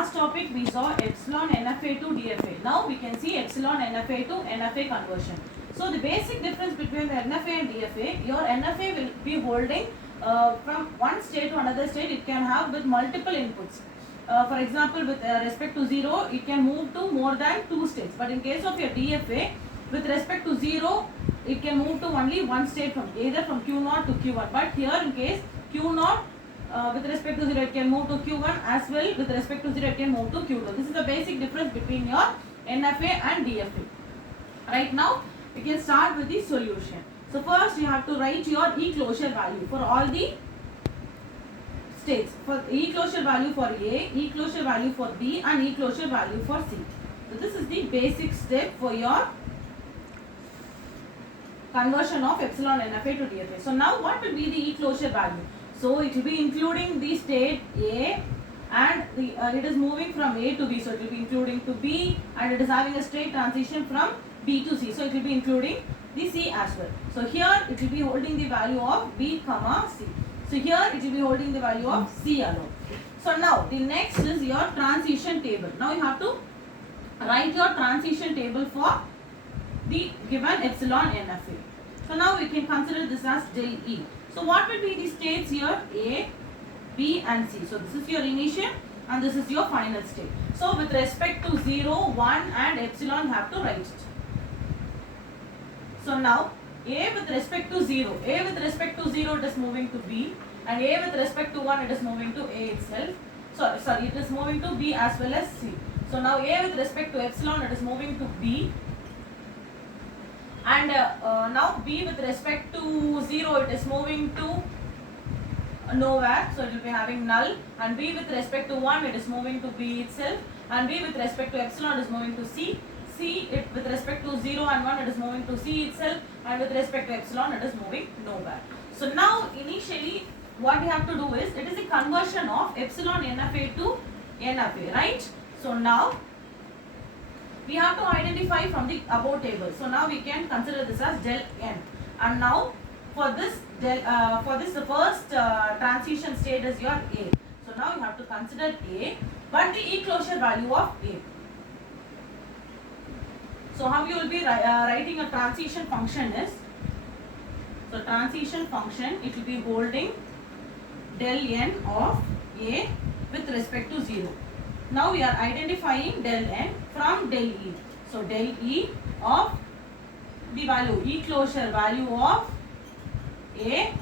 Last topic we saw epsilon NFA to DFA. Now we can see epsilon NFA to NFA conversion. So the basic difference between the NFA and DFA, your NFA will be holding from one state to another state. It can have with multiple inputs. For example, with respect to 0, it can move to more than 2 states. But in case of your DFA, with respect to 0, it can move to only one state from either from Q0 to Q1. But here in case Q0 with respect to 0 it can move to Q1 as well. With respect to 0 it can move to Q2. This is the basic difference between your NFA and DFA. Right now we can start with the solution. So first you have to write your E-closure value for all the states. For E-closure value for A, E-closure value for B and E-closure value for C. So this is the basic step for your conversion of epsilon NFA to DFA. So now what will be the E-closure value? So it will be including the state A and it is moving from A to B. So it will be including to B and it is having a straight transition from B to C. So it will be including the C as well. So here it will be holding the value of B comma C. So here it will be holding the value of C alone. So now the next is your transition table. Now you have to write your transition table for the given epsilon NFA. So now we can consider this as del E. So what will be the states here? A, B and C. So this is your initial and this is your final state. So with respect to 0, 1 and epsilon you have to write it. So now A with respect to 0. A with respect to 0 it is moving to B and A with respect to 1 it is moving to A itself. Sorry, it is moving to B as well as C. So now A with respect to epsilon it is moving to B. And now B with respect to 0 it is moving to nowhere, so it will be having null. And B with respect to 1 it is moving to B itself. And B with respect to epsilon is moving to C. C with respect to 0 and 1 it is moving to C itself. And with respect to epsilon it is moving nowhere. So now initially what we have to do is, it is a conversion of epsilon NFA to NFA, right? So now we have to identify from the above table. So now we can consider this as del N. And now for this the first transition state is your A. So now you have to consider A, but the E-closure value of A. So how you will be writing a transition function is, so transition function it will be holding del N of A with respect to 0. Now we are identifying del N from del E. So del E of the value, E-closure value of A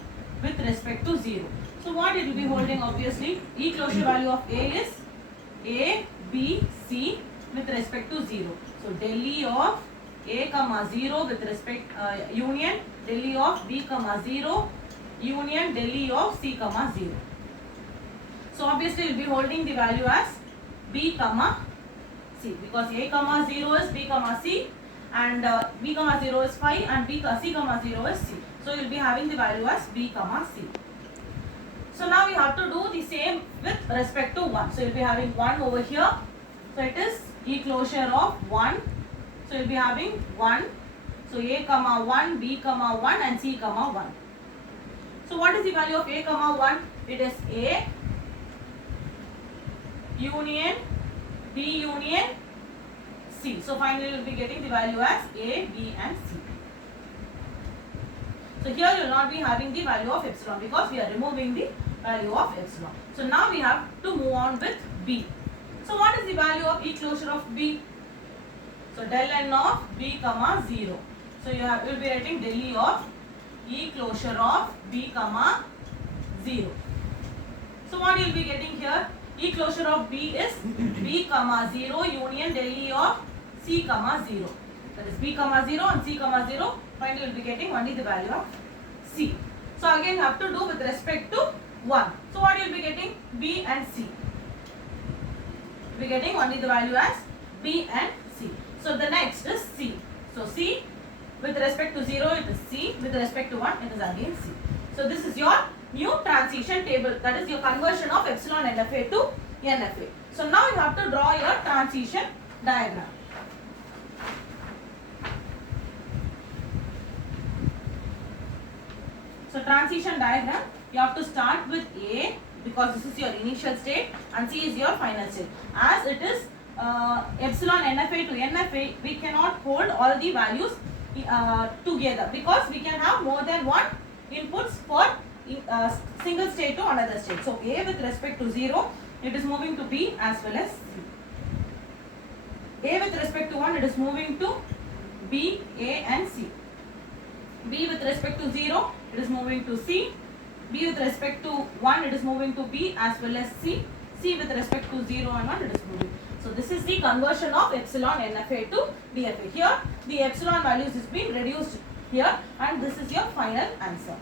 with respect to 0. So what it will be holding? Obviously E-closure value of A is A, B, C with respect to 0. So del E of A comma 0 with respect union del E of B comma 0 union del E of C comma 0. So obviously we will be holding the value as B comma C, because A comma 0 is B comma C and B comma 0 is 5 and C comma 0 is C. So you will be having the value as B comma C. So now you have to do the same with respect to 1. So you will be having 1 over here. So it is E-closure of 1. So you will be having 1. So A comma 1, B comma 1 and C comma 1. So what is the value of A comma 1? It is A union B union C. So finally we will be getting the value as A, B and C. So here you will not be having the value of epsilon because we are removing the value of epsilon. So now we have to move on with B. So what is the value of E-closure of B? So del N of B comma 0. So you will be writing del E of E-closure of B comma 0. So what you will be getting here? E-closure of B is B comma 0 union del E of C comma 0. That is B comma 0 and C comma 0. Finally, you will be getting only the value of C. So again, you have to do with respect to 1. So what you will be getting? B and C. You will be getting only the value as B and C. So the next is C. So C with respect to 0 it is C. With respect to 1 it is again C. So this is your new transition table, that is your conversion of epsilon NFA to NFA. So now you have to draw your transition diagram. So transition diagram, you have to start with A because this is your initial state and C is your final state. As it is epsilon NFA to NFA, we cannot hold all the values together because we can have more than one inputs for single state to another state. So A with respect to 0, it is moving to B as well as C. A with respect to 1, it is moving to B, A and C. B with respect to 0, it is moving to C. B with respect to 1, it is moving to B as well as C. C with respect to 0 and 1, it is moving. So this is the conversion of epsilon NFA to DFA. Here the epsilon values is being reduced here, and this is your final answer.